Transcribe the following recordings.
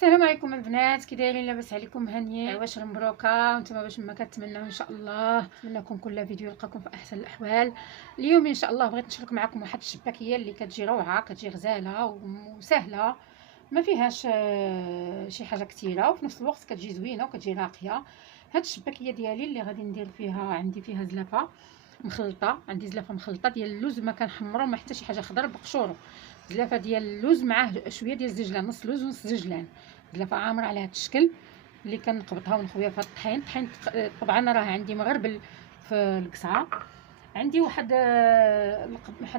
السلام عليكم البنات، كي دايرين؟ لاباس عليكم؟ هانيه عواش مبروكه وانتم باش ما كتمناو ان شاء الله. نتمنىكم كل فيديو يلقاكم في احسن الاحوال. اليوم ان شاء الله بغيت نشارك معكم واحد الشباكيه اللي كتجي روعه، كتجي غزاله وسهله، ما فيهاش شي حاجه كثيره، وفي نفس الوقت كتجي زوينه وكتجي راقيه. هاد الشباكيه ديالي اللي غادي ندير فيها، عندي فيها زلافه مخلطه، عندي زلافه مخلطه ديال اللوز، ما كنحمرو ما حتى شي حاجه، خضر بقشورو. زلافه ديال اللوز معاه شويه ديال الزجلان، نص لوز ونص زجلان. زلافه عامره على هذا الشكل اللي كنقبطها ونخويها في الطحين. طبعا راه عندي مغربل في القصعه. عندي واحد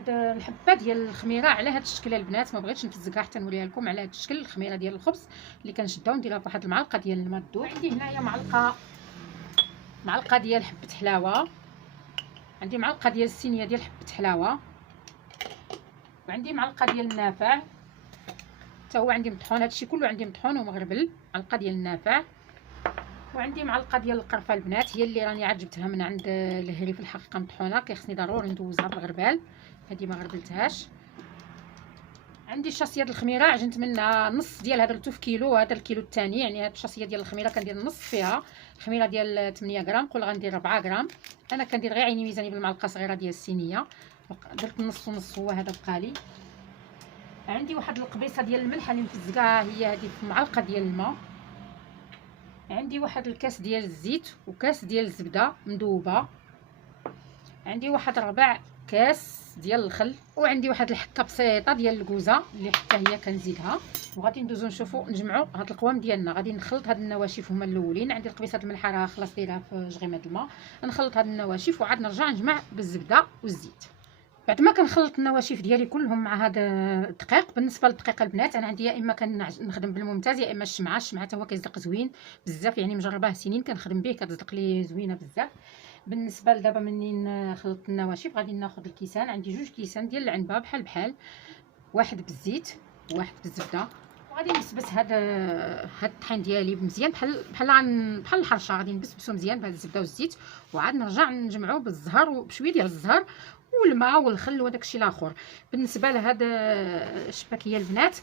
الحبه ديال الخميره على هذا الشكل البنات، ما بغيتش نفزقها حتى نوريها لكم. على هذا الشكل الخميره ديال الخبز اللي كنشدها ونديرها في واحد المعلقه ديال الماء الدوب. عندي هنايا معلقه ديال حبه حلاوه، عندي معلقه ديال السينيه ديال حبه حلاوه، وعندي معلقه ديال النافع حتى هو عندي مطحون. هادشي كله عندي مطحون ومغربل. معلقه ديال النافع، وعندي معلقه ديال القرفه البنات، هي اللي راني عاد جبتها من عند الهري في الحقيقه مطحونه، كيخصني ضروري ندوزها بالغربال، هذه ما غربلتهاش. عندي الشاصيه ديال الخميره، عجنت منها نص ديالها درتو في كيلو، هذا الكيلو الثاني، يعني هاد الشاصيه ديال الخميره كندير نص فيها. الخميره ديال 8 غرام، قول غندير 4 غرام، انا كندير غير عيني ميزاني بالمعلقه صغيره ديال السينيه، درت نص ونص، هو هذا بقالي. عندي واحد القبيصه ديال الملح اللي مفزقاها، هي هذه في معلقه ديال الماء. عندي واحد الكاس ديال الزيت وكاس ديال الزبده مذوبه. عندي واحد ربع كاس ديال الخل، وعندي واحد الحكه بسيطه ديال الكوزه اللي حتى هي كنزيدها. وغادي ندوزو نشوفوا نجمعوا هاد القوام ديالنا. غادي نخلط هاد النواشف هما الاولين. عندي القبيصه الملحه راه خلاص دايرها في جغيمه الماء، نخلط هاد النواشف وعاد نرجع نجمع بالزبده والزيت. بعد ما كنخلط النواشف ديالي كلهم مع هذا الدقيق. بالنسبه للدقيق البنات، انا عندي يا اما كنخدم بالممتاز يا اما الشمعه حتى هو كيصدق زوين بزاف، يعني مجرباه سنين كنخدم به، كتصدق لي زوينه بزاف. بالنسبه لدابا منين خلطت النواشف، غادي ناخذ الكيسان. عندي جوج كيسان ديال العنبه بحال واحد بالزيت وواحد بالزبده، وغادي نبسبس هاد الطحين ديالي مزيان بحال الحرشه. غادي نبسبسو مزيان بهاد الزبده والزيت، وعاد نرجع نجمعو بالزهر وبشويه ديال الزهر والماء والخل وداك الشيء الاخر. بالنسبه لهاد الشباكيه البنات،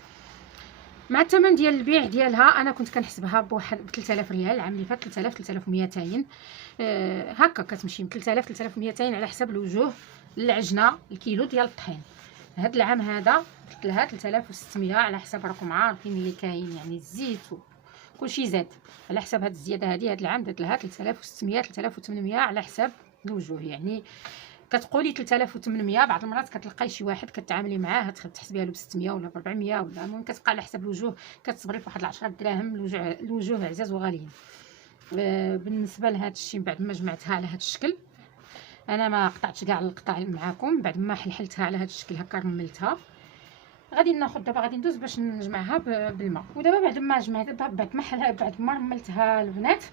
مع الثمن ديال البيع ديالها، انا كنت كنحسبها بواحد ب 3000 ريال العام اللي فات، 3000 3200 هكا كتمشي من 3000 3200 على حسب الوجوه العجنه الكيلو ديال الطحين. هاد العام هذا قلت لها 3600 على حسب راكم عارفين اللي كاين، يعني الزيت وكلشي زاد على حسب هاد الزياده هادي. هاد العام درت لها 3600 3800 على حسب الوجوه. يعني كتقولي 3800، بعض المرات كتلقاي شي واحد كتعاملي معاه تحسبيها له ب 600 ولا ب 400 ولا، المهم كتبقى على حسب الوجوه، كتصبري في واحد 10 دراهم. الوجوه عزاز وغاليين. بالنسبه لهذا الشيء، بعد ما جمعتها على هذا الشكل، انا ما قطعتش كاع القطع معكم، بعد ما حلحلتها على هذا الشكل هكا رملتها. غادي ناخذ دابا، غادي ندوز باش نجمعها بالماء. ودابا بعد ما جمعتها، بعد ما رملتها البنات،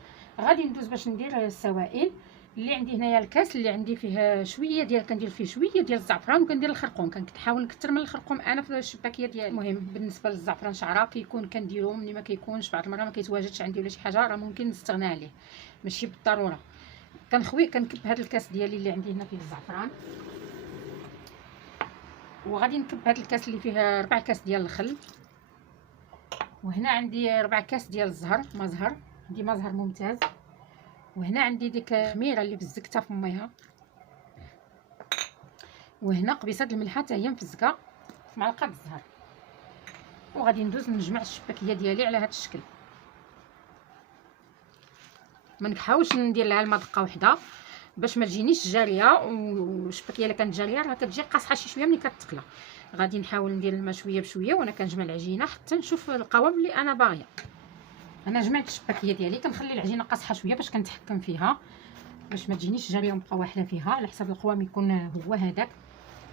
غادي ندوز باش ندير السوائل. اللي عندي هنايا الكاس اللي عندي فيه شويه ديال، كندير فيه شويه ديال الزعفران، وكندير الخرقوم، كنحاول نكثر من الخرقوم انا في الشباكيه ديالي. المهم بالنسبه للزعفران شعره كيكون كنديرو، ملي ما كيكونش بعض المرات ما كيتواجدش عندي ولا شي حاجه، راه ممكن نستغنى عليه، ماشي بالضروره. كنكب هذا الكاس ديالي اللي عندي هنا فيه الزعفران، وغادي نكب هذا الكاس اللي فيه 4 كاس ديال الخل، وهنا عندي 4 كاس ديال الزهر، ما زهر، عندي ما زهر ممتاز، وهنا عندي ديك الخميره اللي فزقتها في ميها، وهنا قبيصه الملحه حتى هي مفزقه في معلقه الزهر. وغادي ندوز نجمع الشباكيه ديالي على هذا الشكل. ما نحاولش ندير لها الماء دقه واحده باش ما تجينيش جاريه، والشباكيه الا كانت جاريه راه كتجي قاصحه شي شويه ملي كتقلى. غادي نحاول ندير الماء شويه بشويه وانا كنجمع العجينه حتى نشوف القوام اللي انا باغيه. انا جمعت الشباكيه ديالي، كنخلي العجينه قاصحه شويه باش كنتحكم فيها، باش ما تجينيش جاريه ونبقى واحده فيها، على حسب القوام يكون هو هذاك.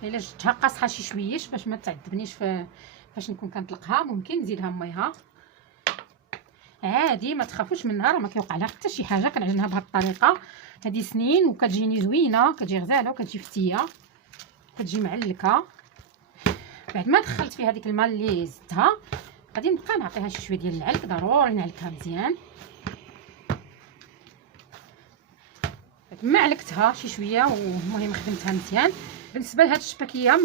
الا جبتها قاصحه شي شويش باش ما تعذبنيش فاش نكون كنطلقها، ممكن نزيدها ميها عادي، ما تخافوش منها، راه ما كيوقع لها حتى شي حاجه. كنعجنها بهذه الطريقه هذه سنين، وكتجيني زوينه، كتجي غزاله وكتجي فتيه، كتجي معلكه. بعد ما دخلت فيها ديك الماء اللي زدتها، غادي نبقى نعطيها شي شويه ديال العلك، ضروري نعلكها مزيان. بعد ما علكتها شي شويه، والمهم خدمتها مزيان. بالنسبه لهاد الشباكيه،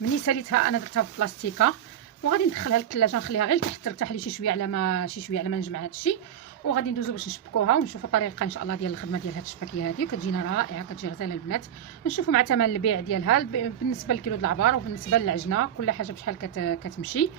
مني ساليتها انا درتها في بلاستيكه، وغادي ندخلها للثلاجه، نخليها غير تحت ترتاح لي شي شويه على ما نجمع هذا الشيء. وغادي ندوزو باش نشبكوها ونشوفوا الطريقه ان شاء الله ديال الخدمه ديال هاد الشباكيه هذه، كتجينا رائعه، كتجي غزاله البنات. نشوفوا مع ثمن البيع ديالها بالنسبه للكيلو د العبار وبالنسبه للعجنه، كل حاجه بشحال كتمشي.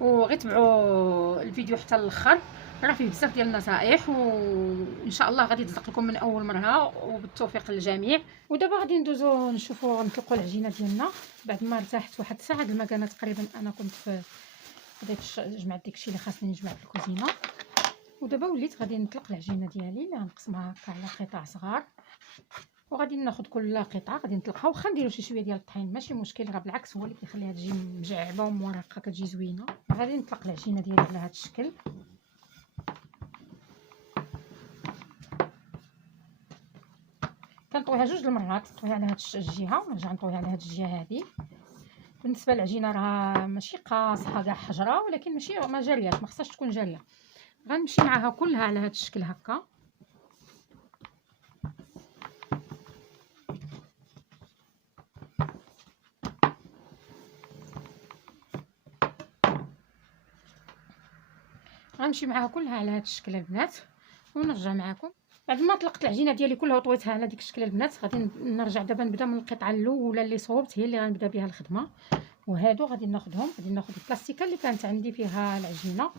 وغير تبعوا الفيديو حتى الاخر، راه فيه بزاف ديال النصائح، وان شاء الله غادي تصدق لكم من اول مره، وبالتوفيق للجميع. ودابا غادي ندوزو نشوفوا نطلقوا العجينه ديالنا بعد ما ارتاحت واحد الساعه. هاد المكانه تقريبا انا كنت في جمعت داكشي اللي خاصني نجمع في الكوزينه. ودابا وليت غادي نطلق العجينه ديالي اللي غنقسمها هكا على قطع صغار، وغادي ناخذ كل قطعه غادي نطلقها. واخا نديرو شي شويه ديال الطحين ماشي مشكل، راه بالعكس هو اللي كيخليها تجي مجعبه ومورقه، كتجي زوينه. غادي نطلق العجينه ديالي على هذا الشكل. كنطويها جوج المرات، نطويها على هاد الجهه ونرجع نطويها على هاد الجهه هادي. بالنسبه للعجينه راه ماشي قاصحه كاع حجره، ولكن ماشي ما جارياش، ما خصهاش تكون جاريه. غنمشي معاها كلها على هاد الشكل هكا. غنمشي معاها كلها على هاد الشكل البنات ونرجع معكم بعد ما طلقت العجينه ديالي كلها وطويتها على ديك الشكل البنات. غادي نرجع دابا نبدا من القطعه الاولى اللي صوبت، هي اللي غنبدا بها الخدمه. وهادو غادي ناخذهم، غادي ناخذ البلاستيكه اللي كانت عندي فيها العجينه،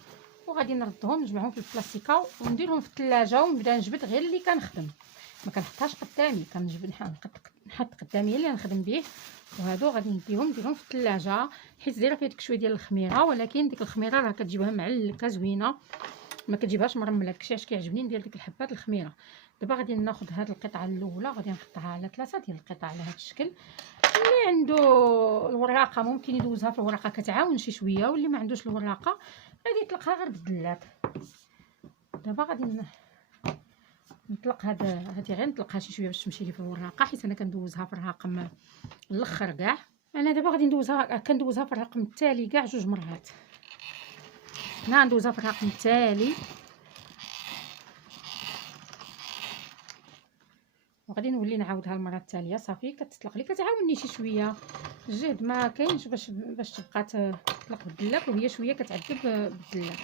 وغادي نردهم نجمعهم في البلاستيكه ونديرهم في الثلاجه، ونبدا نجبد غير اللي كنخدم، ما كنحطهاش قدامي، كنجبد نحط قدامي اللي غنخدم به. وهادو غادي نديرهم في الثلاجه، حيت دايره فيها ديك شويه ديال الخميره، ولكن ديك الخميره راه كتجيبها معلكه زوينه، ما كتجيبهاش مرمله. داكشي علاش كيعجبني ندير ديك الحبات الخميره. دابا غادي ناخذ هاد القطعه الاولى، غادي نقطعها على 3 ديال القطع على هاد الشكل. اللي عنده الوراقه ممكن يدوزها في الوراقه، كتعاون شي شويه، واللي ما عندوش الوراقه غادي يطلقها غير بالدلاب. دابا غادي نطلق هادي غير نطلقها شي شويه باش تمشي لي في الوراقه، حيت انا كندوزها في الرقم الاخر كاع. انا دابا غادي كندوزها في الرقم التالي كاع 2 مرات. هنا ندوزها في الرقم التالي، وغادي نولي نعاودها المره التاليه. صافي كتطلق لي، كتعاونني شي شويه، الجهد ما كاينش باش تبقى تطلق بالدلاب، وهي شويه كتعذب بالدلاب.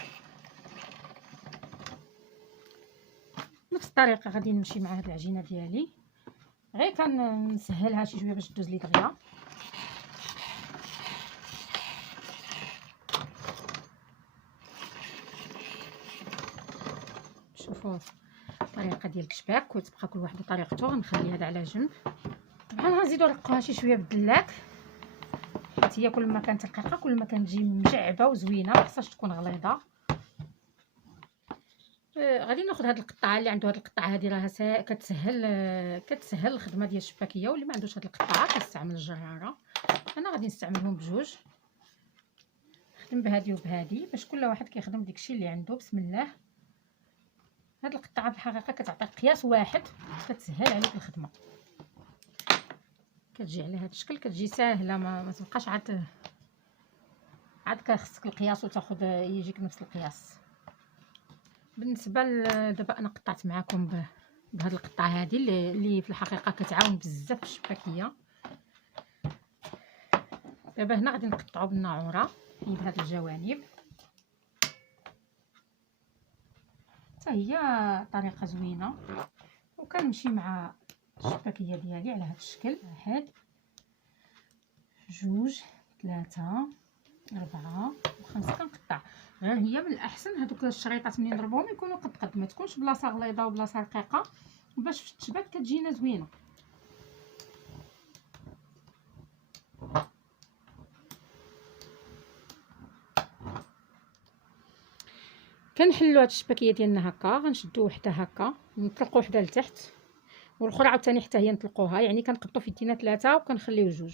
نفس الطريقه غادي نمشي مع هاد العجينه ديالي، غير كنسهلها شي شويه باش تدوز لي دغيا. شوفوا الطريقه ديال الكشباك، وتبقى كل واحد بطريقته. غنخلي هذا على جنب. طبعا غنزيدو نرقوها شي شويه بالدلاب، حيت هي كل ما كانت رقيقه كل ما كانت تجي مجعبه وزوينه، ما خصهاش تكون غليظه. غادي ناخذ هاد القطعه اللي عنده هاد القطعه هادي، راه كتسهل الخدمه ديال الشباكيه، واللي ما عندوش هاد القطعه كيستعمل الجراره. انا غادي نستعملهم بجوج، نخدم بهادي وبهادي باش كل واحد كيخدم داكشي اللي عنده. بسم الله. هاد القطعه في الحقيقه كتعطي قياس واحد، كتسهل عليك الخدمه، كتجي على هاد الشكل، كتجي ساهله، ما تبقاش عاد كخصك القياس وتاخذ يجيك نفس القياس. بالنسبه دابا انا قطعت معكم بهاد القطعه هذه اللي في الحقيقه كتعاون بزاف في الشباكيه. دابا هنا غادي نقطعو بالناعوره بهاد الجوانب، حتى هي طريقه زوينه. وكنمشي مع الشباكيه ديالي على هاد الشكل: 1 2 3 4 و5. كنقطع غير هي من الاحسن هذوك الشريطات ملي نضربهم يكونوا قد ما تكونش بلاصه غليظه وبلاصه رقيقه، باش في التشباك كتجينا زوينه. كنحلوا هاد الشباكيه ديالنا هكا، غنشدو وحده هكا، نطلقوا وحده لتحت والاخرى عاوتاني حتى هي نطلقوها، يعني كنقبطوا في يدينا 3 وكنخليو 2.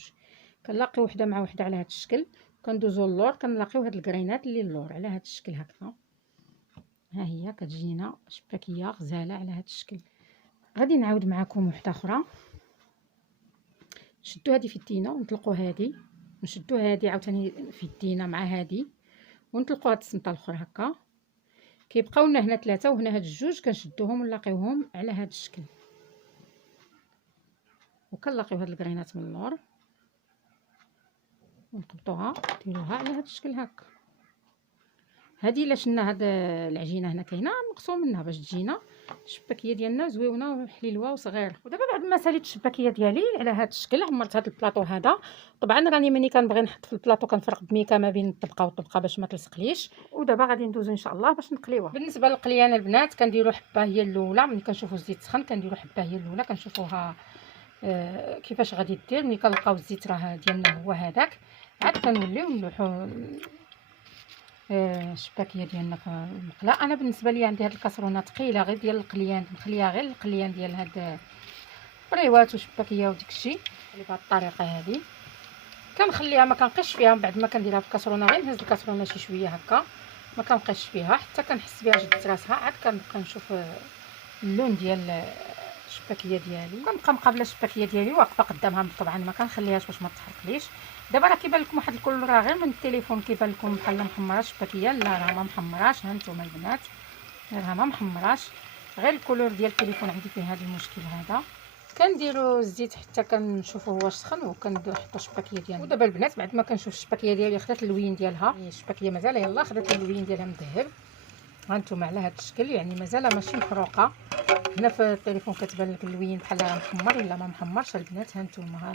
كنلاقيو وحده مع وحده على هاد الشكل، كندوزو اللور، كنلاقيو هاد الكرينات اللي اللور على هاد الشكل هكا. ها هي كتجينا شباكيه غزاله على هاد الشكل. غادي نعاود معكم وحده اخرى. نشدو هادي في يدينا ونطلقوا هادي، نشدو هادي عاوتاني في يدينا مع هادي، ونطلقوا هاد السمطه الاخرى هكا. كيبقاو لنا هنا 3 وهنا هاد 2 كنشدوهم ونلاقيوهم على هاد الشكل، وكنلاقيو هاد الكرينات من اللور. ونقبطوها نديروها على هذا الشكل هكا. هذه الا شلنا هاد العجينه هنا كاينه نقصوا منها باش تجينا الشباكيه ديالنا زويونه وحليلوه وصغيره. ودابا بعد ما ساليت الشباكيه ديالي على هذا الشكل عمرت هذا البلاطو هذا. طبعا راني ملي كنبغي نحط في البلاطو كنفرق بميكا ما بين الطبقه والطبقه باش ما تلصقليش. ودابا غادي ندوزو ان شاء الله باش نقليوها. بالنسبه للقليانه البنات كنديروا حبه هي الاولى. ملي كنشوفوا الزيت سخن كنديروا حبه هي الاولى كنشوفوها كيفاش غادي دير. ملي كنلقاو الزيت راه ديالنا هو هذاك عاد كنوليو نلوحو الشباكيه ديالنا في المقله. انا بالنسبه لي عندي هاد الكاسرونه ثقيله غير ديال القليان، نخليها غير القليان ديال هاد بريوات وشباكيه وداكشي بهاد الطريقه هذه. كنخليها ما كنقيش فيها بعد ما كنديرها في الكاسرونه، غير نهز الكاسرونه شي شويه هكا ما كنقيش فيها حتى كنحس بها جدت راسها. عاد كنبقى نشوف اللون ديال الشباكيه ديالي. كنبقى مقابله الشباكيه ديالي واقفه قدامها، طبعا ما كنخليهاش باش ما تحرقليش. دابا راه كيبان لكم واحد الكل راه غير من التليفون كيبان لكم بحال محمره الشباكيه. لا راه ما محمراش، ها نتوما البنات راه ما محمراش، غير الكولور ديال التليفون عندي فيه هذا المشكل هذا. كنديروا الزيت حتى كنشوفوه واش سخن وكنديروا نحطوا الشباكيه ديالنا. ودابا البنات بعد ما كنشوف الشباكيه ديالي خدات اللوين ديالها، الشباكيه مازال يلاه خدات اللوين ديالها مذهب. ها نتوما على هذا الشكل يعني مازال ماشي محروقه. هنا في التليفون كتبان لك اللوين بحال محمر الا ما محمرش البنات. ها نتوما ها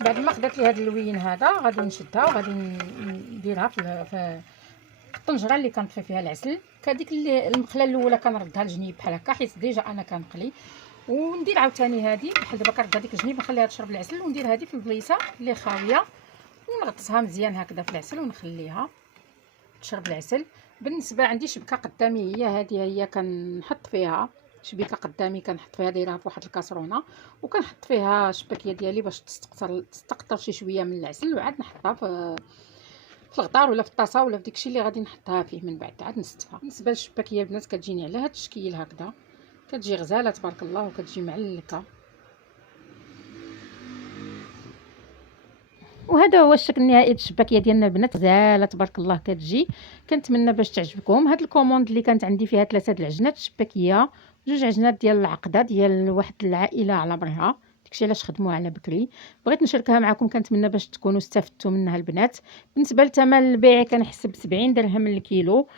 بعد ما خدات لي هذا اللوين هذا غادي نشدها وغادي نديرها في الطنجره اللي كنطفي فيها العسل. كديك المقله الاولى كنردها الجنيب بحال هكا حيت ديجا انا كنقلي، وندير عاوتاني هذه بحال دابا كنرد هذيك الجنيب نخليها تشرب العسل وندير هذه في البليصه اللي خاويه ونغطسها مزيان هكذا في العسل ونخليها تشرب العسل. بالنسبه عندي شبكه قدامي هي هذه هي كنحط فيها شبيكه قدامي كنحط فيها دايرها في واحد الكاسرونه وكنحط فيها الشباكيه ديالي باش تستقطر شي شويه من العسل وعاد نحطها في الغطار ولا في الطاسه ولا في داكشي اللي غادي نحطها فيه من بعد عاد نستفها. بالنسبه للشباكيه البنات كتجيني على هذا الشكل هكذا، كتجي غزاله تبارك الله وكتجي معلكه. وهذا هو الشكل النهائي الشباكيه ديالنا البنات، غزاله تبارك الله كتجي. كنتمنى باش تعجبكم. هاد الكوموند اللي كانت عندي فيها 3 العجنات الشباكيه، 2 عجنات ديال العقده ديال واحد العائله على برها، داكشي علاش خدموها على بكري. بغيت نشاركها معكم، كنتمنى باش تكونوا استفدتوا منها البنات. بالنسبه لثمن البيع كنحسب 70 درهم الكيلو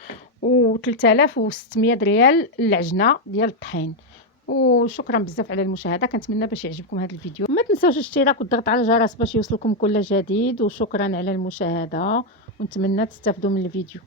و3600 ريال العجنه ديال الطحين. وشكرا بزاف على المشاهده، كنتمنى باش يعجبكم هذا الفيديو. ما تنساوش الاشتراك والضغط على الجرس باش يوصلكم كل جديد. وشكرا على المشاهده ونتمنى تستافدوا من الفيديو.